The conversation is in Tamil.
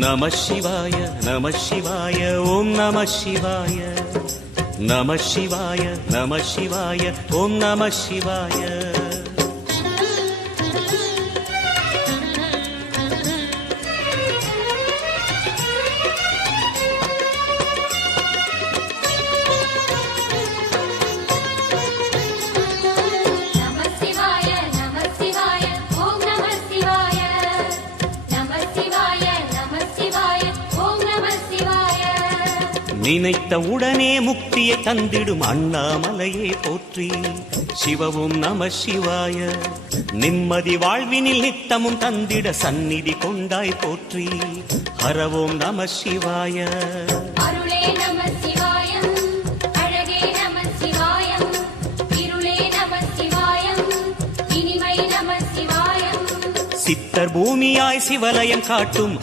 நம சிவாய நம சிவாய ஓம் நம சிவாய நம சிவாய நம சிவாய ஓம் நம சிவாய. நினைத்த உடனே முக்தியை தந்திடும் அண்ணாமலையே போற்றி. சிவவும் நம சிவாய. நிம்மதி வாழ்வினில் நித்தமும் தந்திட சந்நிதி கொண்டாய் போற்றி. ஹரவோம் நம சிவாய. அருளே நம சிவாயம், அழகே நம சிவாயம், இருளே நம சிவாயம், இனிமை நம சிவாயம். சித்தர் பூமியாய் சிவலயம் காட்டும்